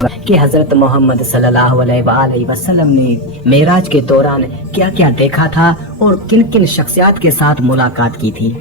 کہ حضرت محمد صلی اللہ علیہ وآلہ وسلم نے معراج کے دوران کیا کیا دیکھا تھا اور کن کن شخصیات کے ساتھ ملاقات کی تھی۔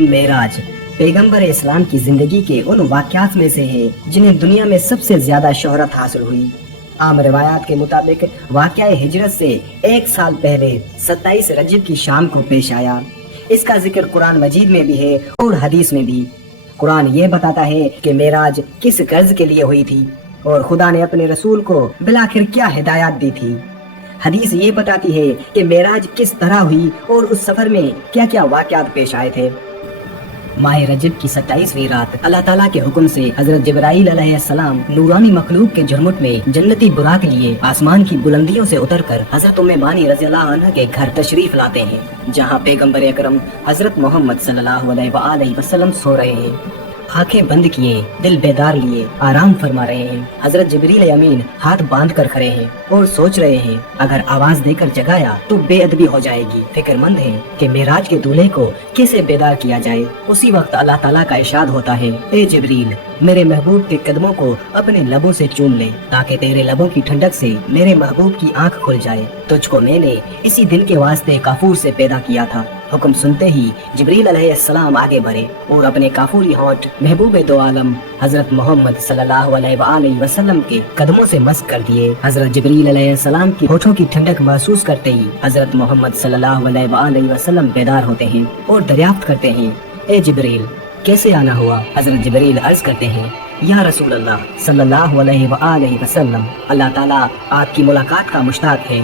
معراج پیغمبر اسلام کی زندگی کے ان واقعات میں سے ہے جنہیں دنیا میں سب سے زیادہ شہرت حاصل ہوئی۔ عام روایات کے مطابق واقعہ ہجرت سے 1 سال پہلے 27 رجب کی شام کو پیش آیا۔ اس کا ذکر قرآن مجید میں بھی ہے اور حدیث میں بھی۔ قرآن یہ بتاتا ہے کہ معراج کس غرض کے لیے ہوئی تھی اور خدا نے اپنے رسول کو بالآخر کیا ہدایات دی تھی۔ حدیث یہ بتاتی ہے کہ معراج کس طرح ہوئی اور اس سفر میں کیا کیا واقعات پیش آئے تھے۔ ماہ رجب کی 27ویں رات اللہ تعالیٰ کے حکم سے حضرت جبرائیل علیہ السلام نورانی مخلوق کے جھرمٹ میں جنتی براق لیے آسمان کی بلندیوں سے اتر کر حضرت ام بانی رضی اللہ عنہ کے گھر تشریف لاتے ہیں، جہاں پیغمبر اکرم حضرت محمد صلی اللہ علیہ وآلہ وسلم سو رہے ہیں، آنکھیں بند کیے، دل بیدار لیے آرام فرما رہے ہیں۔ حضرت جبریل امین ہاتھ باندھ کر کھڑے ہیں اور سوچ رہے ہیں اگر آواز دے کر جگایا تو بے ادبی ہو جائے گی۔ فکر مند ہیں کہ معراج کے دولہے کو کیسے بیدار کیا جائے۔ اسی وقت اللہ تعالیٰ کا ارشاد ہوتا ہے، اے جبریل میرے محبوب کے قدموں کو اپنے لبوں سے چوم لے تاکہ تیرے لبوں کی ٹھنڈک سے میرے محبوب کی آنکھ کھل جائے۔ تجھ کو میں نے اسی دن کے واسطے کافور سے پیدا کیا تھا۔ حکم سنتے ہی جبریل علیہ السلام آگے بڑھے اور اپنے کافوری ہونٹ محبوب دو عالم حضرت محمد صلی اللہ علیہ وآلہ وسلم کے قدموں سے مسک کر دیے۔ حضرت جبریل علیہ السلام کی ہونٹوں کی ٹھنڈک محسوس کرتے ہی حضرت محمد صلی اللہ علیہ وآلہ وسلم بیدار ہوتے ہیں اور دریافت کرتے ہیں، اے جبریل کیسے آنا ہوا؟ حضرت جبریل عرض کرتے ہیں، یا رسول اللہ صلی اللہ علیہ وآلہ وسلم اللہ تعالیٰ آپ کی ملاقات کا مشتاق ہے۔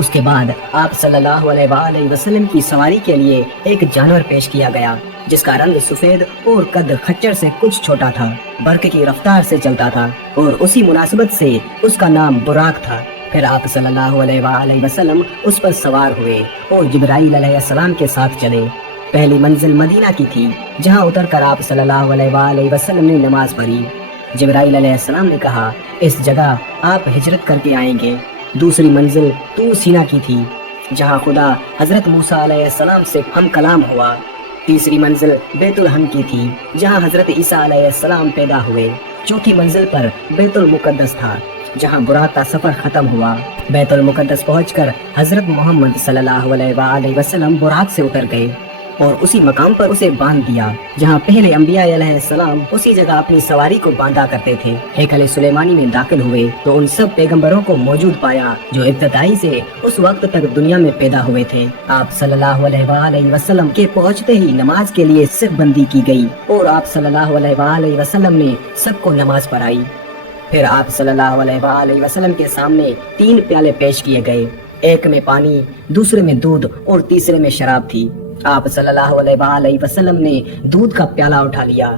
اس کے بعد آپ صلی اللہ علیہ وآلہ وسلم کی سواری کے لیے ایک جانور پیش کیا گیا جس کا رنگ سفید اور قد خچر سے کچھ چھوٹا تھا، برق کی رفتار سے چلتا تھا اور اسی مناسبت سے اس کا نام براق تھا۔ پھر آپ صلی اللہ علیہ وآلہ وسلم اس پر سوار ہوئے اور جبرائیل علیہ السلام کے ساتھ چلے۔ پہلی منزل مدینہ کی تھی، جہاں اتر کر آپ صلی اللہ علیہ وآلہ وسلم نے نماز پڑھی۔ جبرائیل علیہ السلام نے کہا، اس جگہ آپ ہجرت کر کے آئیں گے۔ دوسری منزل طور سینا کی تھی، جہاں خدا حضرت موسیٰ علیہ السلام سے ہم کلام ہوا۔ تیسری منزل بیت الحم کی تھی، جہاں حضرت عیسیٰ علیہ السلام پیدا ہوئے۔ چوتھی منزل پر بیت المقدس تھا، جہاں براق کا سفر ختم ہوا۔ بیت المقدس پہنچ کر حضرت محمد صلی اللہ علیہ وآلہ وسلم براق سے اتر گئے اور اسی مقام پر اسے باندھ دیا جہاں پہلے انبیاء علیہ السلام اسی جگہ اپنی سواری کو باندھا کرتے تھے۔ ہیکل سلیمانی میں داخل ہوئے تو ان سب پیغمبروں کو موجود پایا جو ابتدائی سے اس وقت تک دنیا میں پیدا ہوئے تھے۔ آپ صلی اللہ علیہ وآلہ وسلم کے پہنچتے ہی نماز کے لیے صف بندی کی گئی اور آپ صلی اللہ علیہ وآلہ وسلم نے سب کو نماز پڑھائی۔ پھر آپ صلی اللہ علیہ وآلہ وسلم کے سامنے 3 پیالے پیش کیے گئے، ایک میں پانی، دوسرے میں دودھ اور تیسرے میں شراب تھی۔ آپ صلی اللہ علیہ وآلہ وسلم نے دودھ کا پیالہ اٹھا لیا۔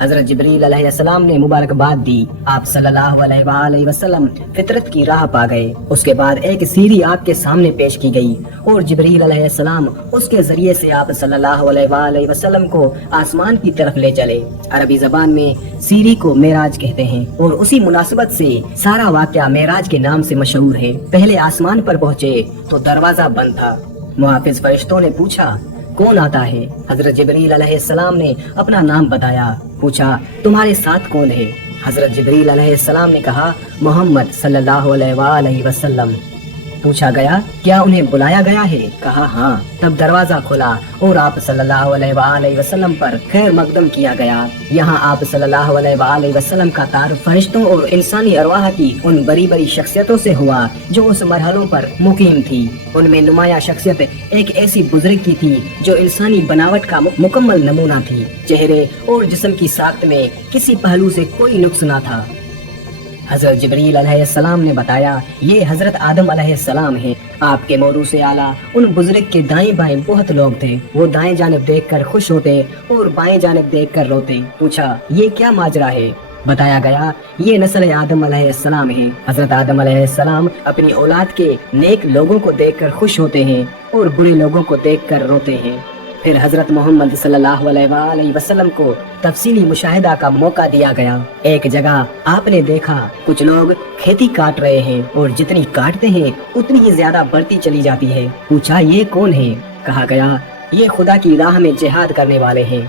حضرت جبریل علیہ السلام نے مبارکباد دی۔ آپ صلی اللہ علیہ وآلہ وسلم فطرت کی راہ پا گئے۔ اس کے بعد ایک سیری آپ کے سامنے پیش کی گئی اور جبریل علیہ السلام اس کے ذریعے سے آپ صلی اللہ علیہ وآلہ وسلم کو آسمان کی طرف لے چلے۔ عربی زبان میں سیری کو معراج کہتے ہیں اور اسی مناسبت سے سارا واقعہ معراج کے نام سے مشہور ہے۔ پہلے آسمان پر پہنچے تو دروازہ بند تھا۔ محافظ فرشتوں نے پوچھا، کون آتا ہے؟ حضرت جبریل علیہ السلام نے اپنا نام بتایا۔ پوچھا، تمہارے ساتھ کون ہے؟ حضرت جبریل علیہ السلام نے کہا، محمد صلی اللہ علیہ وآلہ وسلم۔ پوچھا گیا، کیا انہیں بلایا گیا ہے؟ کہا ہاں۔ تب دروازہ کھلا اور آپ صلی اللہ علیہ وآلہ وسلم پر خیر مقدم کیا گیا۔ یہاں آپ صلی اللہ علیہ وآلہ وسلم کا تعارف فرشتوں اور انسانی ارواح کی ان بڑی بڑی شخصیتوں سے ہوا جو اس مرحلوں پر مقیم تھی۔ ان میں نمایاں شخصیت ایک ایسی بزرگ کی تھی جو انسانی بناوٹ کا مکمل نمونہ تھی۔ چہرے اور جسم کی ساخت میں کسی پہلو سے کوئی نقص نہ تھا۔ حضرت جبریل علیہ السلام نے بتایا، یہ حضرت آدم علیہ السلام ہیں۔ آپ کے موروث اعلیٰ ان بزرگ کے دائیں بائیں بہت لوگ تھے۔ وہ دائیں جانب دیکھ کر خوش ہوتے اور بائیں جانب دیکھ کر روتے۔ پوچھا، یہ کیا ماجرا ہے؟ بتایا گیا، یہ نسل آدم علیہ السلام ہے۔ حضرت آدم علیہ السلام اپنی اولاد کے نیک لوگوں کو دیکھ کر خوش ہوتے ہیں اور برے لوگوں کو دیکھ کر روتے ہیں۔ پھر حضرت محمد صلی اللہ علیہ وآلہ وسلم کو تفصیلی مشاہدہ کا موقع دیا گیا۔ ایک جگہ آپ نے دیکھا کچھ لوگ کھیتی کاٹ رہے ہیں اور جتنی کاٹتے ہیں اتنی ہی زیادہ بڑھتی چلی جاتی ہے۔ پوچھا، یہ کون ہے؟ کہا گیا، یہ خدا کی راہ میں جہاد کرنے والے ہیں۔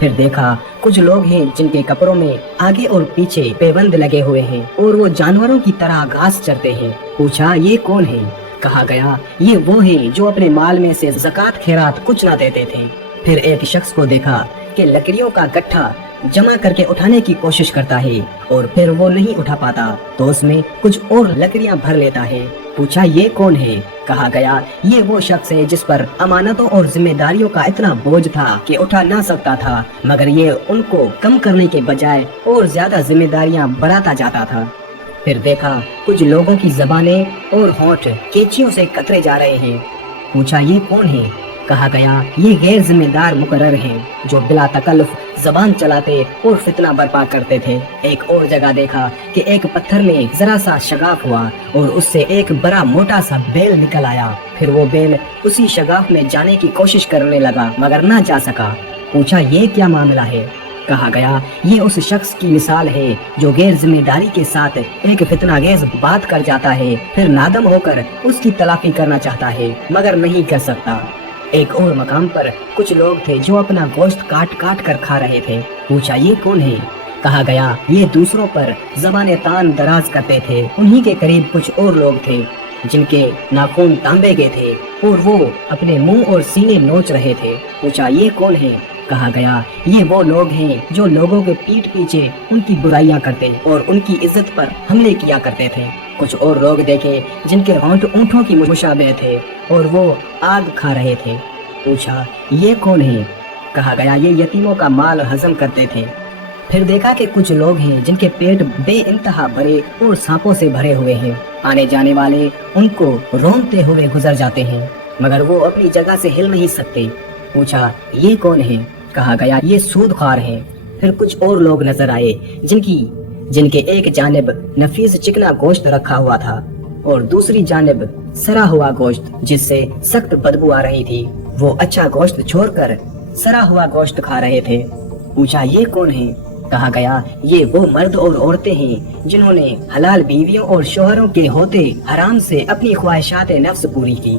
फिर देखा कुछ लोग हैं जिनके कपड़ों में आगे और पीछे पैबंद लगे हुए हैं और वो जानवरों की तरह घास चरते हैं। पूछा ये कौन है? कहा गया ये वो हैं जो अपने माल में से ज़कात खैरात कुछ ना देते थे। फिर एक शख्स को देखा कि लकड़ियों का गट्ठा जमा करके उठाने की कोशिश करता है और फिर वो नहीं उठा पाता तो उसमें कुछ और लकड़ियां भर लेता है। पूछा ये कौन है? कहा गया ये वो शख्स है जिस पर अमानतों और जिम्मेदारियों का इतना बोझ था कि उठा ना सकता था, मगर ये उनको कम करने के बजाय और ज्यादा जिम्मेदारियां बढ़ाता जाता था। फिर देखा कुछ लोगों की जबानें और होंठ कैंचियों से कतरे जा रहे हैं। पूछा ये कौन है? कहा गया ये गैर जिम्मेदार मुकर्रर हैं जो बिला तकल्लुफ जबान चलाते और फितना बर्पा करते थे। एक और जगह देखा कि एक पत्थर में जरा सा शगाफ हुआ और उससे एक बड़ा मोटा सा बेल निकल आया। फिर वो बेल उसी शगाफ में जाने की कोशिश करने लगा मगर ना जा सका। पूछा ये क्या मामला है? कहा गया ये उस शख्स की मिसाल है जो गैर जिम्मेदारी के साथ एक फितनागेज बात कर जाता है, फिर नादम होकर उसकी तलाफी करना चाहता है मगर नहीं कर सकता। एक और मकाम पर कुछ लोग थे जो अपना गोश्त काट काट कर खा रहे थे। पूछा ये कौन है? कहा गया ये दूसरों पर ज़बाने तान दराज करते थे। उन्हीं के करीब कुछ और लोग थे जिनके नाखून तांबे के थे और वो अपने मुंह और सीने नोच रहे थे। पूछा ये कौन है? कहा गया ये वो लोग हैं जो लोगों के पीठ पीछे उनकी बुराइयां करते और उनकी इज्जत पर हमले किया करते थे। कुछ और लोग देखे जिनके होंठ ऊँटों की मुशाबह थे और वो आग खा रहे थे। पूछा ये कौन है? कहा गया ये यतीमों का माल हजम करते थे। फिर देखा कि कुछ लोग हैं जिनके पेट बेइंतहा भरे और सांपों से भरे हुए हैं। आने जाने वाले उनको रोंदते हुए गुजर जाते हैं मगर वो अपनी जगह से हिल नहीं सकते। पूछा ये कौन है? कहा गया ये सूदखार हैं। फिर कुछ और लोग नजर आए जिनके एक जानिब नफीस चिकना गोश्त रखा हुआ था और दूसरी जानिब सरा हुआ गोश्त जिससे सख्त बदबू आ रही थी। वो अच्छा गोश्त छोड़कर सरा हुआ गोश्त खा रहे थे। पूछा ये कौन है? कहा गया ये वो मर्द और औरतें हैं जिन्होंने हलाल बीवियों और शोहरों के होते हराम से अपनी ख्वाहिशात नफ्स पूरी की।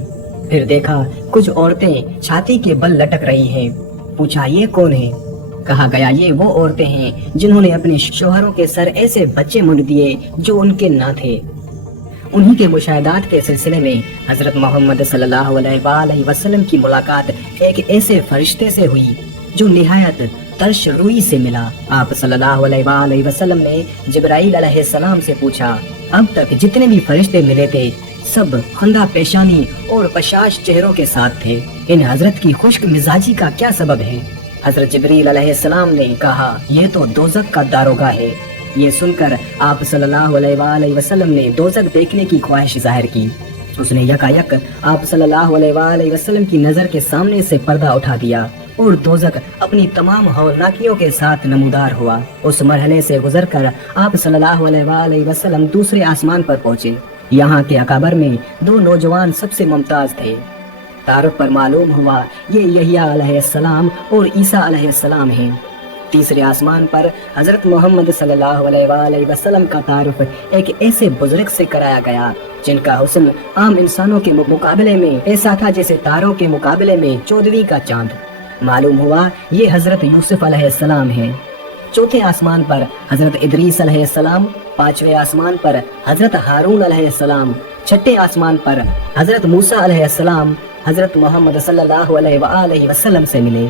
फिर देखा कुछ औरतें छाती के बल लटक रही हैं। पूछा ये कौन है? कहा गया ये वो औरतें हैं जिन्होंने अपने शोहरों के सर ऐसे बच्चे मुंड दिए जो उनके ना थे। उन्हीं के मुशाहिदात के सिलसिले में हजरत मोहम्मद सल्लल्लाहु अलैहि वसल्लम की मुलाकात एक ऐसे फरिश्ते से हुई जो निहायत तर्श रूई से मिला। आप सल्लल्लाहु अलैहि वसल्लम ने जिब्राईल अलैहिस्सलाम से पूछा अब तक जितने भी फरिश्ते मिले थे सब खंदा पेशानी और बशाश चेहरों के साथ थे। इन हजरत की खुश्क मिजाजी का क्या सबब है? हजरत जिब्रील अलैहिस्सलाम ने कहा ये तो दोज़ख का दारोगा है। ये सुनकर आप सल्लल्लाहु अलैहि वसल्लम ने दोज़ख देखने की ख्वाहिश जाहिर की। उसने यकायक आप सल्लल्लाहु अलैहि वसल्लम की नजर के सामने से पर्दा उठा दिया और दोज़ख अपनी तमाम हौलनाकियों के साथ नमूदार हुआ। उस मरहले से गुजरकर आप सल्लल्लाहु अलैहि वसल्लम दूसरे आसमान पर पहुंचे। यहाँ के अकाबर में दो नौजवान सबसे मुमताज थे। तारुफ पर मालूम हुआ ये यहिया अलैहिस्सलाम और ईसा अलैहिस्सलाम हैं। तीसरे आसमान पर हजरत मोहम्मद सल्लल्लाहु अलैहि वसल्लम का तारुफ एक ऐसे बुजुर्ग से कराया गया जिनका हुस्न आम इंसानों के मुकाबले में ऐसा था जैसे तारों के मुकाबले में चौदहवीं का चांद। मालूम हुआ ये हजरत यूसुफ अलैहिस्सलाम हैं। चौथे आसमान पर हजरत इदरीस अलैहिस्सलाम, पांचवें आसमान पर हजरत हारून अलैहिस्सलाम, छठे आसमान पर हजरत मूसा अलैहिस्सलाम हजरत मोहम्मद सल्लल्लाहु अलैहि वसल्लम से मिले।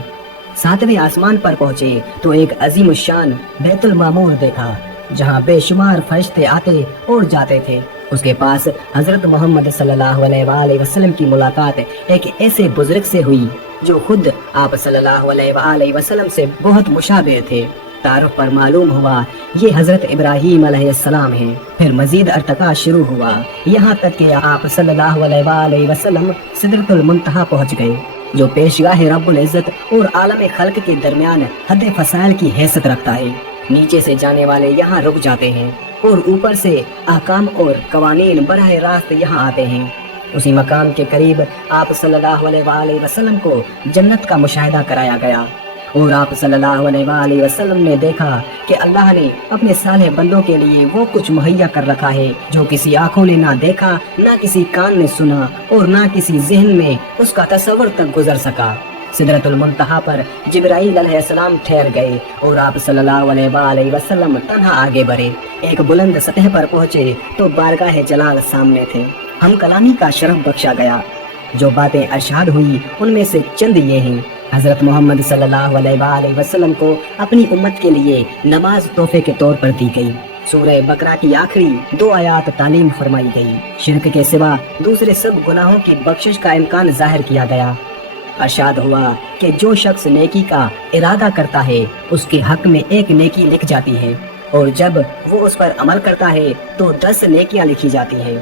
सातवें आसमान पर पहुंचे तो एक अजीम शान बैतुल मामूर देखा जहां बेशुमार फरिश्ते आते और जाते थे। उसके पास हजरत मोहम्मद सल्लल्लाहु अलैहि वसल्लम की मुलाकात एक ऐसे बुजुर्ग से हुई जो खुद आप सल्लल्लाहु अलैहि वसल्लम से बहुत मुशाबे थे। तारुफ पर मालूम हुआ ये हजरत इब्राहीम अलैहिस्सलाम हैं। फिर मजीद अर्तका शुरू हुआ यहाँ तक कि आप सल्लल्लाहु अलैहि वसल्लम सिदरतुल मुंतहा पहुँच गए जो पेशगाह रब्बुल इज्जत और आलम खल्क के दरमियान हद फसाइल की हैसियत रखता है। नीचे से जाने वाले यहाँ रुक जाते हैं और ऊपर से अहकाम और कवानीन बराह रास्त यहाँ आते हैं। उसी मकाम के करीब आप सल्लल्लाहु अलैहि वसल्लम को जन्नत का मुशाहिदा कराया गया और आप सल्लल्लाहु अलैहि वसल्लम ने देखा कि अल्लाह ने अपने साले बंदों के लिए वो कुछ मुहैया कर रखा है जो किसी आंखों ने ना देखा, ना किसी कान ने सुना और ना किसी जहन में उसका तस्वर तक गुजर सका। सिदरतुल मुंतहा पर जिब्राईल अलैहिस्सलाम ठहर गए और आप सल्लल्लाहु अलैहि वसल्लम तन्हा आगे बढ़े। एक बुलंद सतह पर पहुंचे तो बारगाह जलाल सामने थे। हम कलामी का शरफ बख्शा गया। जो बातें अरशाद हुई उनमें से चंद ये हैं। हजरत मोहम्मद सल्लल्लाहु अलैहि वसल्लम को अपनी उम्मत के लिए नमाज तोहफे के तौर पर दी गई। सूरह बकरा की आखिरी 2 आयात तालीम फरमाई गई। शिर्क के सिवा दूसरे सब गुनाहों की बख्शिश का इम्कान जाहिर किया गया। अरशाद हुआ कि जो शख्स नेकी का इरादा करता है उसके हक में एक नेकी लिख जाती है और जब वो उस पर अमल करता है तो 10 नेकियां लिखी जाती हैं,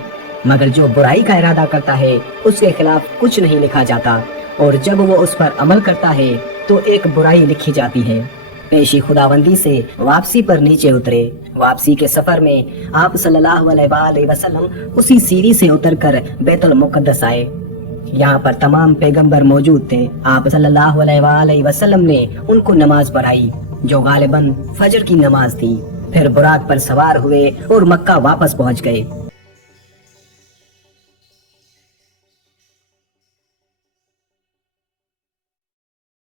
मगर जो बुराई का इरादा करता है उसके खिलाफ कुछ नहीं लिखा जाता और जब वो उस पर अमल करता है तो एक बुराई लिखी जाती है। पेशी खुदाबंदी से वापसी पर नीचे उतरे। वापसी के सफर में आप सल्लल्लाहु अलैहि वसल्लम उसी सीढ़ी से उतरकर बैतुल मुक़द्दस आए। यहाँ पर तमाम पैगंबर मौजूद थे। आप सल्लल्लाहु अलैहि वसल्लम ने उनको नमाज पढ़ाई जो गालिबन फजर की नमाज थी। फिर बुराक पर सवार हुए और मक्का वापस पहुँच गए।